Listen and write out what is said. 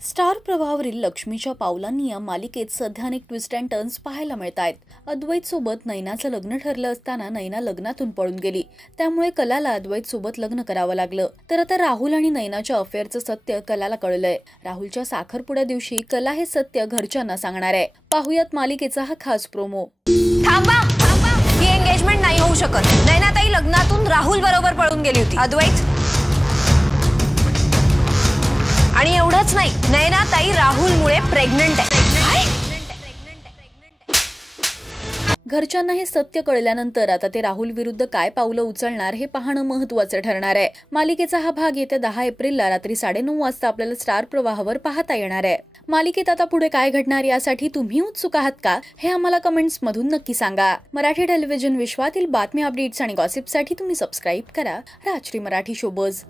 Star प्रवाहावरील लक्ष्मीच्या पावलांनी या मालिकेत सध्या अनेक ट्विस्ट अँड टर्न्स पाहायला मिळत आहेत. अद्वैत सोबत नैनाचं लग्न ठरलं असताना नैना लग्नातून पळून गेली, त्यामुळे कलाला अद्वैत सोबत लग्न करावं लागलं. तर आता राहुल आणि नैनाच्या अफेअरचं सत्य कलाला कळलंय. राहुलच्या साखरपुड्या दिवशी कला हे सत्य घरच्यांना सांगणार आहे. पाहुयात मालिकेचा हा खास प्रोमो. थांबा, ही एंगेजमेंट नाही होऊ शकत. नैनाताई लग्नातून राहुल बरोबर पळून गेली होती. अद्वैत आणि एवढंच नाही, नैनाताई राहुलमुळे प्रेग्नंट आहे. घरच्यांना हे सत्य कळल्यानंतर आता ते राहुल विरुद्ध काय पावलं उचलणार हे पाहणं महत्त्वाचं ठरणार आहे. मालिकेचा हा भाग येत्या 10 एप्रिलला रात्री 9:30 वाजता आपल्याला स्टार प्रवाहावर पाहता येणार आहे. मालिकेत आता पुढे काय घडणार यासाठी तुम्ही उत्सुक आहात का, हे आम्हाला कमेंट्स मधून नक्की सांगा. मराठी टेलिव्हिजन विश्वातील बातमी, अपडेट्स आणि गॉसिपसाठी तुम्ही सबस्क्राईब करा राजश्री मराठी शोबज.